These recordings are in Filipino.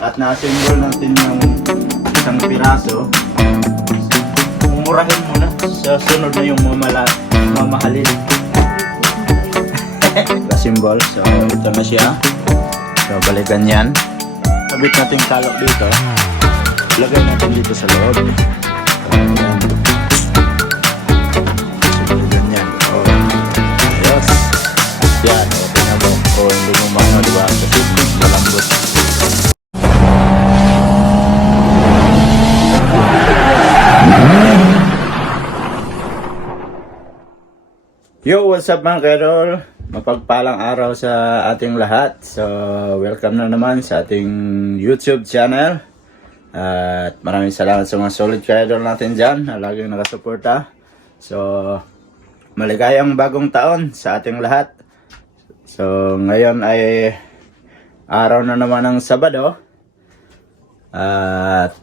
at na-assemble natin yung isang piraso, mumurahin muna. Sa sunod na yung mamala, mamahalin. symbol. So, ito na siya. So, balikan yan. Kabit natin kalok dito. Lagay natin dito sa loob. Oh. Ayos. Yan. O, tingnan mo. O, hindi mo mga, di ba? Kasi Yo, what's up mga kadol? Mapagpalang araw sa ating lahat. So, welcome na naman sa ating YouTube channel. At maraming salamat sa mga solid kadol natin dyan na laging nakasuporta. So, maligayang bagong taon sa ating lahat. So, ngayon ay araw na naman ng Sabado. At,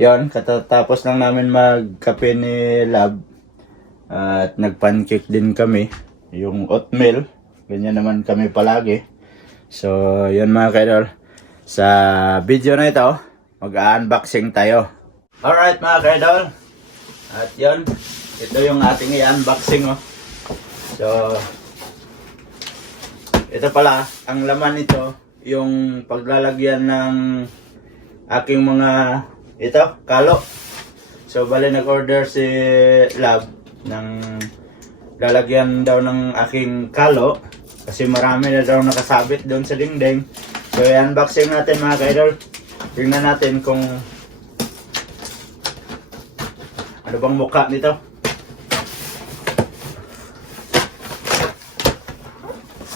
yon katatapos lang namin magkape ni Lab. At nagpancake din kami. Yung oatmeal. Ganyan naman kami palagi. So, yun mga kaidol. Sa video na ito, mag-unboxing tayo. Alright mga kaidol. At yun, ito yung ating i-unboxing. Oh. So, ito pala, ang laman nito, yung paglalagyan ng aking mga, ito, kalo. So, bali nag-order si Lab ng lalagyan daw ng aking kalo kasi marami na daw nakasabit doon sa dingding. So, i-unboxing natin mga kaidol. Tingnan natin kung ano bang mukha nito.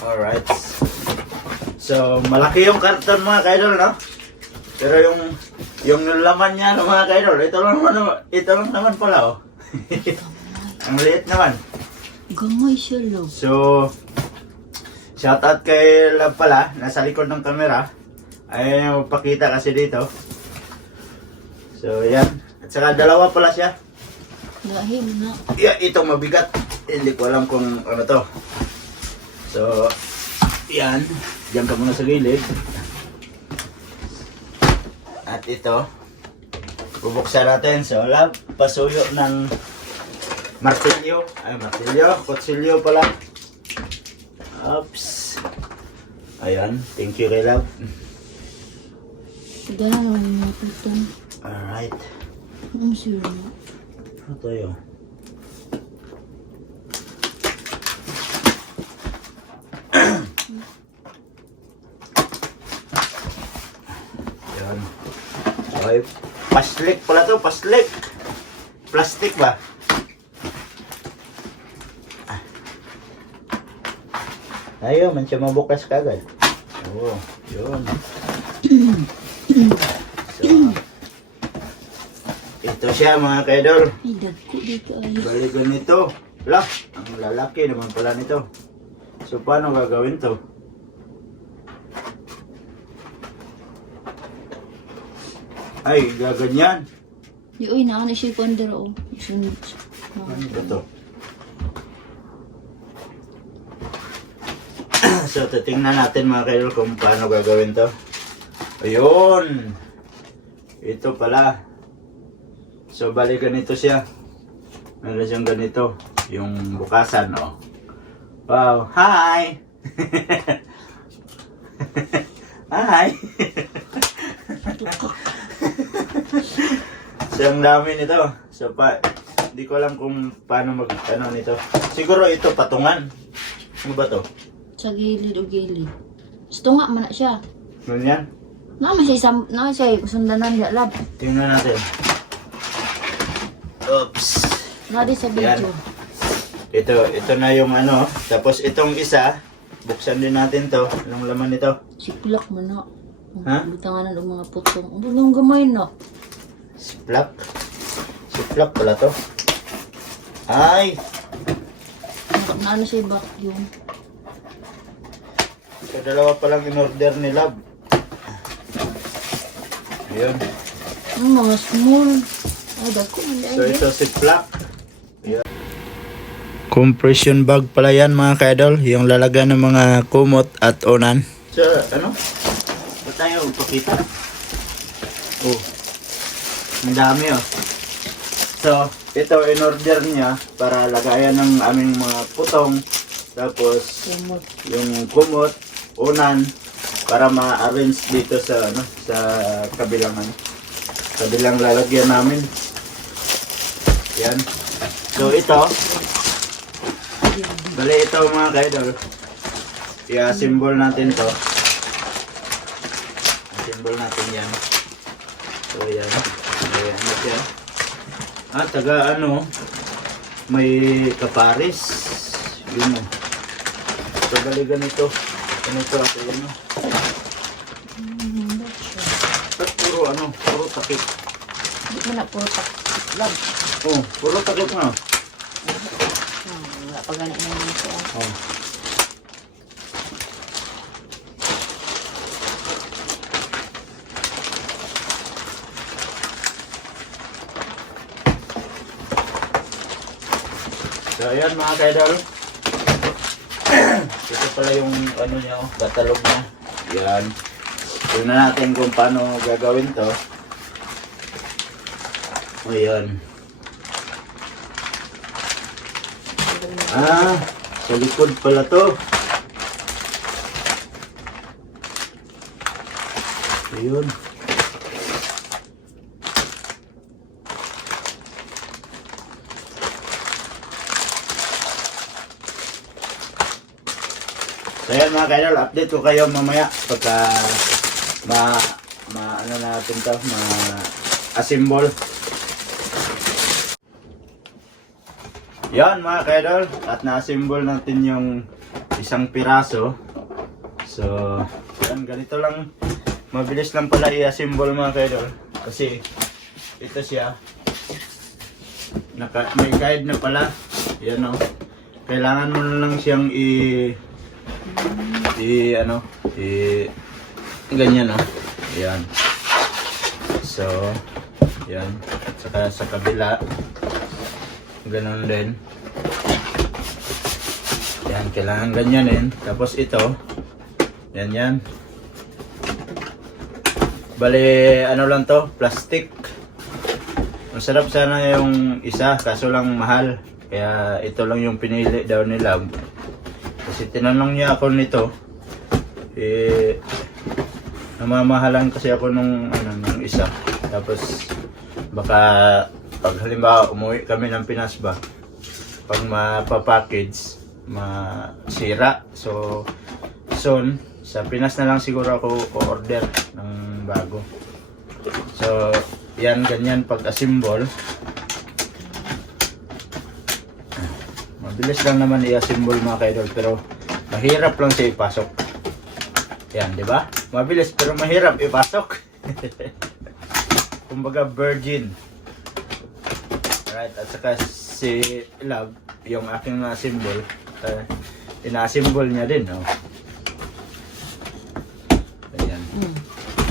Alright. So, malaki yung karton mga kaidol, no? Pero yung yung laman niya no, mga kaidol, ito lang naman, ito lang naman pala, oh. Ang liit naman. Gamay siya lang. So, shoutout kay Love pala, nasa likod ng camera. Ayaw magpakita kasi dito. So, yan. At saka dalawa pala siya. Lahim na. Yeah, ito mabigat. Hindi ko alam kung ano to. So, yan. Diyan ka muna sa gilid. At ito, bubuksan natin. So, love, pasuyo ng martilyo. Ay, martilyo. Kutsilyo pala. Oops. Ayan. Thank you kay love. Naman yung mga putan. Alright. Ang siro na. Ano tayo? Yan. Okay. Paslik pala to, paslik. Plastic ba? Ayaw, man siya mabukas kagad. Oo, yun. So, ito siya mga kaidol. Ay, dagko dito ay. Bali ganito. Lah, ang lalaki naman pala nito. So paano gagawin to? Ay, gaganyan. Di, uy, naana siya yung pandara o. Sunod siya. Ano ba to? So, titingnan natin mga kaidol kung paano gagawin to. Ayun! Ito pala. So, bali ganito siya. Meron siyang ganito. Yung bukasan, oh. Wow! Hi! Hi! so, ang dami nito. So, pa, hindi ko alam kung paano mag, ano nito. Siguro ito, patungan. Ano ba to? Sa gilid o gilid. Gusto nga man na siya. Ano yan? Naman siya isang, naman siya sundanan niya lab. Tingnan natin. Oops. Nadi sa video. Ito, ito na yung ano. Tapos itong isa, buksan din natin to. Anong laman nito? Siklak mo na. Ha? Butanganan ng mga putong. Ang bulong gamay na. Siplak. Siplak pala to. Ay! Naano siya yung vacuum. So, dalawa palang in-order ni Love. Ayun. Ang mga small. Ay, dagko man So ito si Plak. Compression bag pala yan mga kaidol. Yung lalagyan ng mga kumot at unan. So ano? Ba't tayo niya, upakita. Oh. Ang dami oh. So, ito in order niya para lagayan ng aming mga putong. Tapos, Kumot. yung kumot, unan, para ma-arrange dito sa ano sa kabilang ano, kabilang lalagyan namin. Yan. So ito, bali ito mga kaidol. I-assemble natin to. Assemble natin yan. So yan. May ano siya. Ah, taga ano, may kaparis. Yun o. So bali ganito. Ganito ako ano. Hmm, puro ano, puro takip. Hindi mo na puro tak. Love. Oh, puro takip nga. Hmm, wala pa ganit na yun siya. Oh. So ayan mga kaidol. Ito pala yung ano niya, oh, catalog niya. Yan. Tingnan natin kung paano gagawin to. O yan. Ah, sa likod pala to. Ayun. So yan mga kaidol, update ko kayo mamaya pagka ma, ma ano natin to, ma assemble. Yan mga kaidol, at na-assemble natin yung isang piraso. So, yan, ganito lang. Mabilis lang pala i-assemble mga kaidol. Kasi, ito siya. Naka, may guide na pala. Yan o. Kailangan mo lang siyang i... i... ano, i... ganyan o. Yan. So, yan. Saka sa kabila, Ganon din. Yan, kailangan ganyanin. Tapos ito, yan yan. Bali, ano lang to, plastic. Masarap sana yung isa, kaso lang mahal. Kaya ito lang yung pinili daw nila. Kasi tinanong niya ako nito. Eh, namamahalan kasi ako nung, ano, nung isa. Tapos, baka pag halimbawa umuwi kami ng Pinas ba, pag mapapackage, masira. So, soon, sa Pinas na lang siguro ako o-order ng bago. So, yan, ganyan pag assemble. Mabilis lang naman i-assemble mga kaidol, pero mahirap lang siya ipasok. Yan, di ba? Mabilis pero mahirap ipasok. Kumbaga virgin. Alright, at saka si Love, yung aking uh, symbol, uh, ina-symbol niya din, no? Ayan.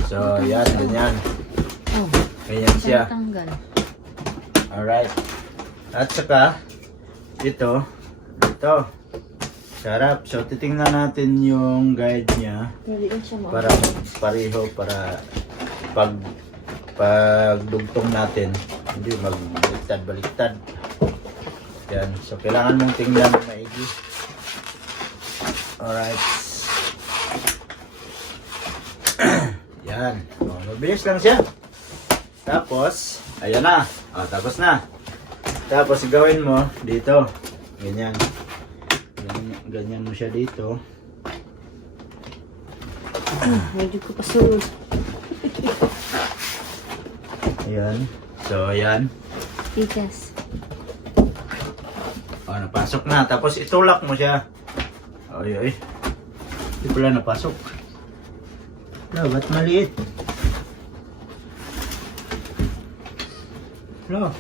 So, yan, ganyan. Ganyan siya. Alright. At saka, ito, ito. Sarap. So, titingnan natin yung guide niya para pareho para pag pag dugtong natin hindi magbaliktad baliktad. Yan. So kailangan mong tingnan maigi. Alright. Yan. O, mabilis lang siya. Tapos ayan na. O, tapos na. Tapos gawin mo dito. Ganyan ganyan, mo siya dito Hmm, medyo ko ayan so ayan Tigas. Oh, napasok na. Tapos itulak mo siya. Ay, ay. Hindi pala napasok. Lo, ba't maliit? Lo,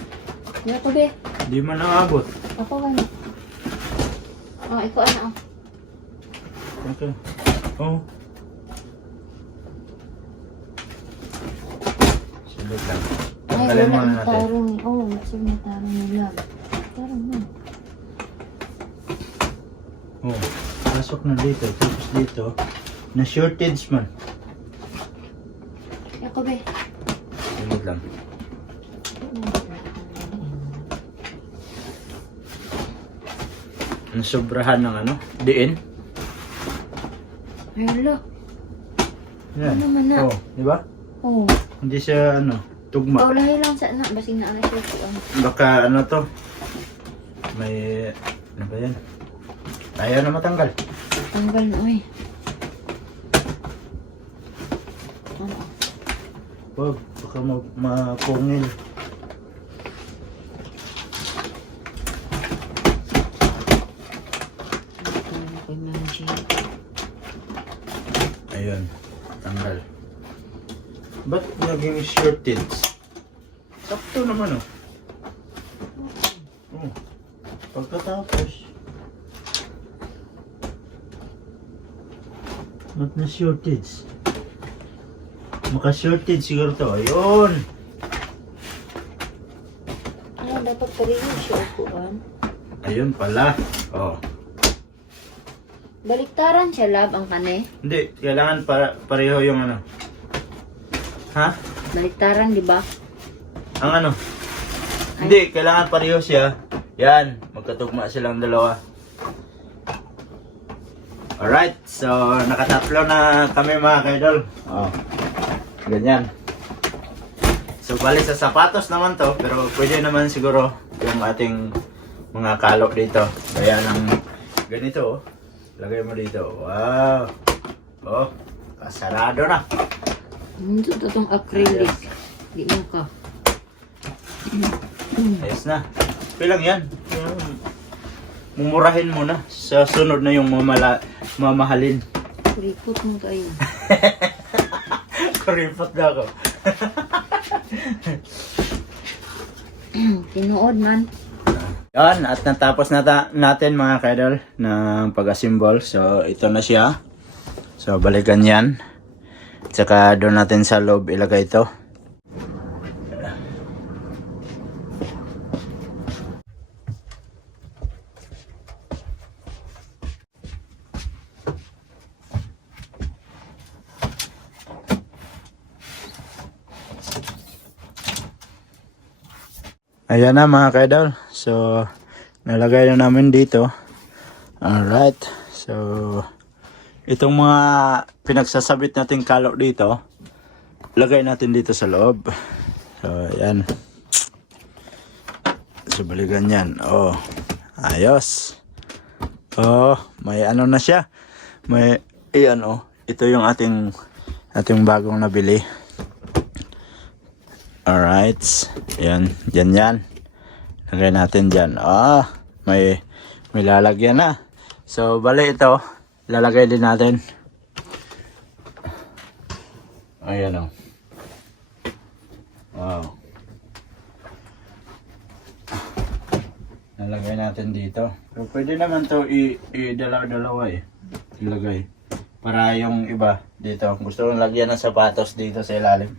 Ano ko be? di man nakabot. Ako gani. Oh, ikaw ana oh. Okay. Oh. Sunod lang. Ay, wala ang tarong. Oh, gusto mo tarong na lang. Tarong mo. Oh. Pasok na dito. Tapos dito. Na shortage man. Ako be. Sunod lang. Ang sobrahan ng ano? Diin? Ay. Yan. Ano naman na? Oh, di ba? Oh. Hindi siya ano, tugma. Paulahi lang sa na. Basing na ano siya. Ano. Baka ano to? May ano ba yan? Ayaw na matanggal. Tanggal na, oy. Ano? Wag, baka ma- mapungil. Ano ko imagine. Ayun, tanggal. Ba't naging shorted? Sakto naman oh. Oh. Pagkatapos. Ba't na shortage? Maka-shortage siguro to. Ayun! Ano, dapat pareho siya upuan. Ayun pala. Oh. Baliktaran siya, lab, ang kane. Hindi, kailangan para pareho yung ano. Ha? Baliktaran, di ba? Ang ano? Hindi, kailangan pareho siya. Yan, magkatugma silang dalawa. Alright, so nakatatlo na kami mga kaidol. Oh, ganyan. So bali sa sapatos naman to, pero pwede naman siguro yung ating mga kalok dito. Kaya ng ganito oh. Lagay mo dito. Wow. Oh, kasarado na. Hindi ito itong acrylic. Di mo ka. Ayos na. Pilang yan. Yung Mumurahin mo na. Sa sunod na yung mamala, mamahalin. Kuripot mo tayo. Kuripot na ako. Tinuod man. Yan, at natapos na ta- natin mga kaidol ng pag-assemble. So, ito na siya. So, balikan yan. Tsaka doon natin sa loob ilagay ito. Ayan na mga kaidol. So, nalagay na namin dito. Alright. So, itong mga pinagsasabit nating kalok dito, lagay natin dito sa loob. So, ayan. So, balikan yan. Oh, ayos. Oh, may ano na siya. May, iyan oh. Ito yung ating, ating bagong nabili. Alright. Yan. Yan yan. Lagay natin dyan. Ah, may, may lalagyan na. So, bali ito. Lalagay din natin. Ayan o. Wow. Nalagay natin dito. Pero pwede naman to i- i-dalaw-dalawa eh. Ilagay. Para yung iba dito. Gusto kong lagyan ng sapatos dito sa ilalim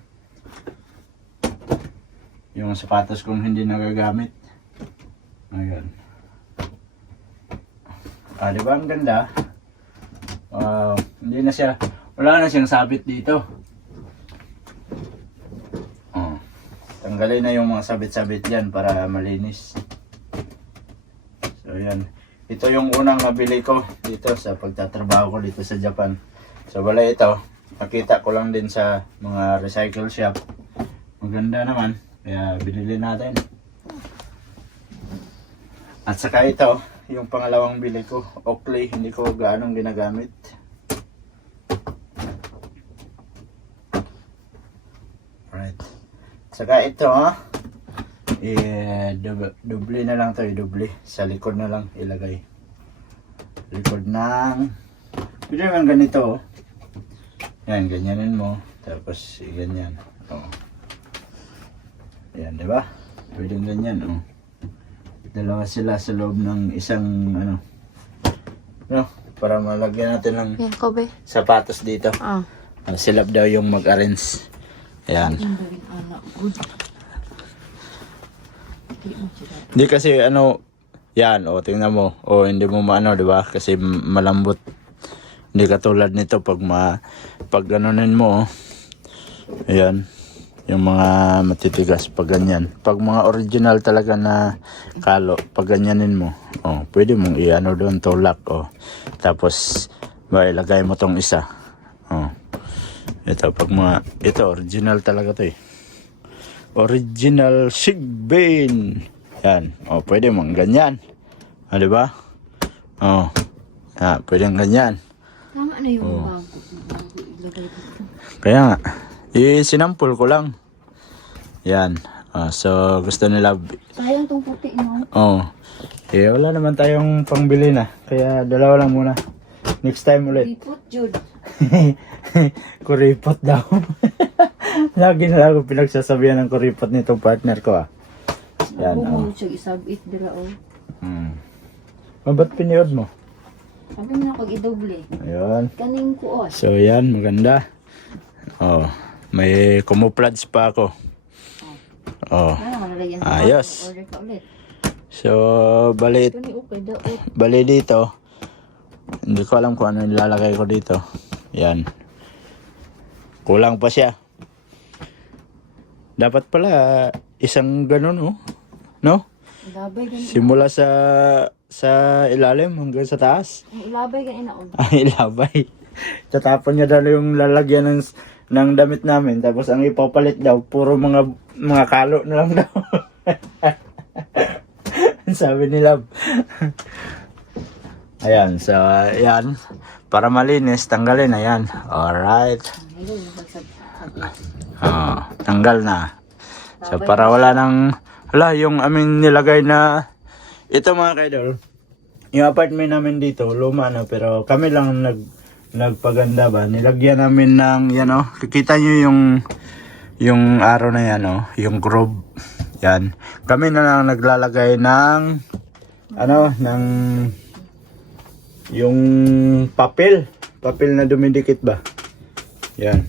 yung sapatos kong hindi nagagamit. Ayan. Ah, di ba ang ganda? Wow, hindi na siya, wala na siyang sabit dito. Oh. Tanggalin na yung mga sabit-sabit dyan para malinis. So, yan. Ito yung unang nabili ko dito sa pagtatrabaho ko dito sa Japan. So, wala ito. Nakita ko lang din sa mga recycle shop. Maganda naman. Kaya binili natin. At saka ito, yung pangalawang bili ko, Oakley, hindi ko gaanong ginagamit. Right. Saka ito, ha? Eh, dubli na lang to, dubli. Sa likod na lang ilagay. Likod ng... Pwede naman ganito, oh. Yan, ganyanin mo. Tapos, ganyan. Oh. Ayan, di ba? Pwedeng ganyan, oh. Dalawa sila sa loob ng isang, ano, no, para malagyan natin ng Yan, ko be. sapatos dito. Ah. Ah, silap daw yung mag-arrange. Ayan. Hindi kasi, ano, yan, o, tingnan mo. O, hindi mo maano, di ba? Kasi malambot. Hindi katulad nito pag ma, pag ganunin mo, oh. Ayan. Yung mga matitigas pag ganyan. Pag mga original talaga na kalo, pag ganyanin mo, oh, pwede mong i-ano doon, tulak, oh. Tapos, ba, ilagay mo tong isa. Oh. Ito, pag mga, ito, original talaga to eh. Original Sigbane. Yan. Oh, pwede mong ganyan. Ah, di ba? Oh. Ah, pwede ganyan. Tama na yung Oo. bago. Kaya nga, i-sinampol ko lang. Yan. Ah, so, gusto nila, Sayang tong puti mo. oh, eh, wala naman tayong pangbili na. Kaya, dalawa lang muna. Next time ulit. Lipot, Jud. kuripot daw. Lagi na lang ako pinagsasabihan ng kuripot nitong partner ko ah. Yan, Yan, oh. siya isabit dira oh. Hmm. Oh, ba't piniod mo? Sabi mo na kog idoble. Ayun. Kaning ko oh. So, yan, maganda. Oh, may camouflage pa ako. Oh. Ano malalagyan Ayos. So, bali. Oh. bali dito. Hindi ko alam kung ano nilalagay ko dito. Yan. Kulang pa siya. Dapat pala isang ganun, oh. No? Ilabay. Simula sa sa ilalim hanggang sa taas. Ilabay ganun oh. Ay, labay. Tatapon niya daw yung lalagyan ng, ng damit namin. Tapos ang ipapalit daw, puro mga mga kalo na lang daw. Sabi ni Love. Ayan, so, ayan. Para malinis, tanggalin. Ayan. Alright. Oh, tanggal na. So, para wala nang... Wala, yung aming nilagay na... Ito mga kaidol. Yung apartment namin dito, luma na. Pero kami lang nag, nagpaganda ba. Nilagyan namin ng, yan o. Kikita nyo yung... Yung araw na yan o. Yung grove. Yan. Kami na lang naglalagay ng... Ano, ng... Yung papel. Papel na dumidikit ba? Yan.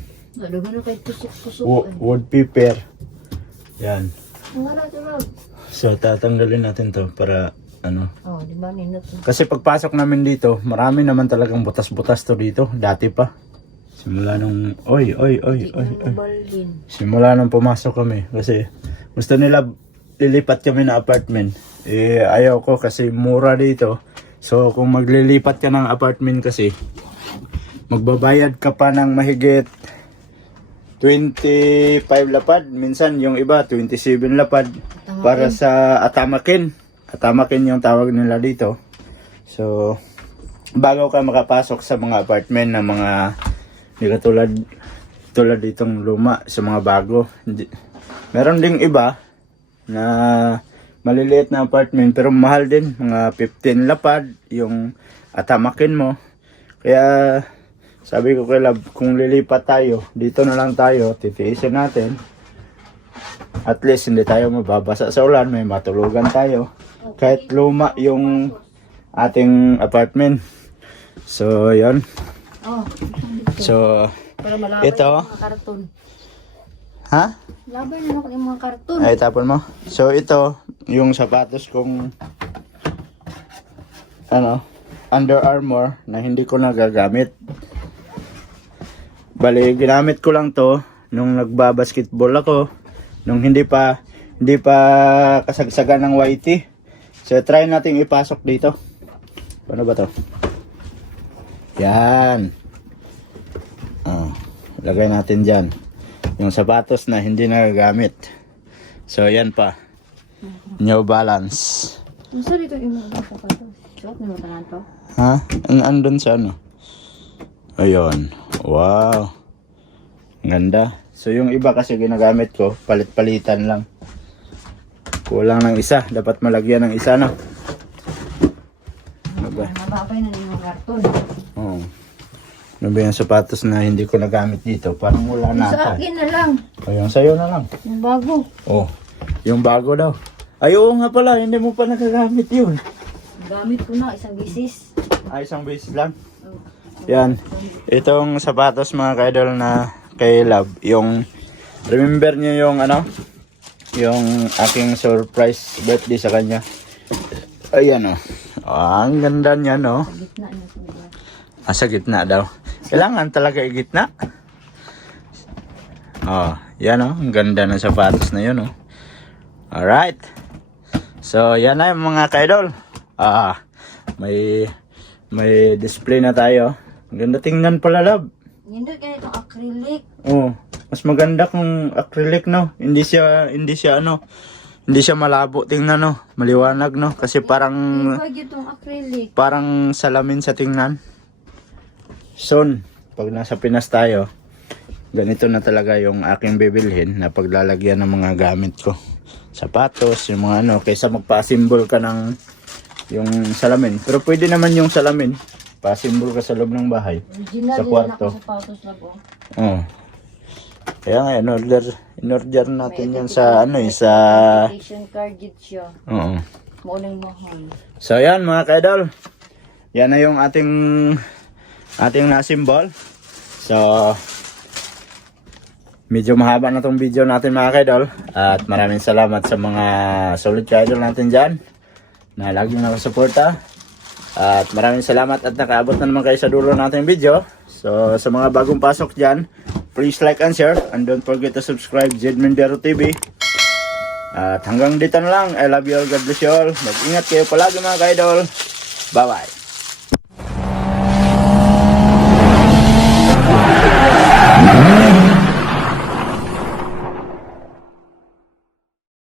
Wo- wood paper. Yan. So, tatanggalin natin to para ano. Oh, di ba ninot? Kasi pagpasok namin dito, marami naman talagang butas-butas to dito. Dati pa. Simula nung, oy, oy, oy, oy, oy. Simula nung pumasok kami. Kasi gusto nila lilipat kami na apartment. Eh, ayaw ko kasi mura dito. So, kung maglilipat ka ng apartment kasi, magbabayad ka pa ng mahigit 25 lapad. Minsan yung iba 27 lapad para sa Atamakin. Atamakin yung tawag nila dito. So, bago ka makapasok sa mga apartment ng mga hindi katulad tulad ditong luma sa mga bago. Hindi, meron ding iba na maliliit na apartment pero mahal din. Mga 15 lapad yung atamakin mo. Kaya sabi ko kay Lab, kung lilipat tayo, dito na lang tayo, titiisin natin. At least hindi tayo mababasa sa ulan, may matulugan tayo. Kahit luma yung ating apartment. So, yon Oh, So, Ito. ha? Labay na yung mga karton. Ay, tapon mo. So, ito, yung sapatos kong, ano, Under Armour na hindi ko nagagamit. Bali, ginamit ko lang to nung nagbabasketball ako, nung hindi pa, hindi pa kasagsagan ng YT. So, try natin ipasok dito. Ano ba to? Yan. Ah, lagay natin dyan. Yung sapatos na hindi nagagamit. So, yan pa. New Balance. Ang sa dito yung mga sapatos. Suot ba to? Ha? An andun sa ano? Ayun. Wow. Ganda. So, yung iba kasi ginagamit ko, palit-palitan lang. Kulang ng isa. Dapat malagyan ng isa, no? Ano ba? Mababay na yung karton. Oo. Ano ba yung sapatos na hindi ko nagamit dito? Parang wala na Yung sa akin na lang. Ayun, sa'yo na lang. Yung bago. Oh, yung bago daw. Ay, oo nga pala, hindi mo pa nagagamit yun. Gamit ko na isang bisis. Ay, isang base lang. Yan. Itong sapatos mga kaidol na kay Love, yung remember niyo yung ano? Yung aking surprise birthday sa kanya. Ayan oh. Ah, ang ganda niya no. Ah, sa gitna daw. Kailangan talaga i-gitna. Oh, yan oh. Ang ganda ng sapatos na yun oh. Alright. So, yan na yung mga kaidol. Ah, may may display na tayo. Ang ganda tingnan pala, love. Hindi kaya itong acrylic. Oh, mas maganda kung acrylic no. Hindi siya hindi siya ano, hindi siya malabo tingnan no, maliwanag no kasi parang acrylic. parang salamin sa tingnan. Soon, pag nasa Pinas tayo, ganito na talaga yung aking bibilhin na paglalagyan ng mga gamit ko. Sapatos, yung mga ano, kaysa magpa-symbol ka ng yung salamin. Pero pwede naman yung salamin, pa-symbol ka sa loob ng bahay. Original Sa kwarto. ako na po. Oh. Kaya nga, in order, in order natin yan sa ano eh, sa... Invitation card git siya. Oo. Maunang mahal. So yan mga kaidol. Yan na yung ating ating na-symbol. So medyo mahaba na tong video natin mga kaidol. At maraming salamat sa mga solid kaidol natin dyan na laging nakasuporta. At maraming salamat at nakaabot na naman kayo sa dulo nating video. So sa mga bagong pasok dyan, please like and share. And don't forget to subscribe Jed Mendero TV. At hanggang dito na lang. I love you all. God bless you all. Mag-ingat kayo palagi mga kaidol. Bye-bye.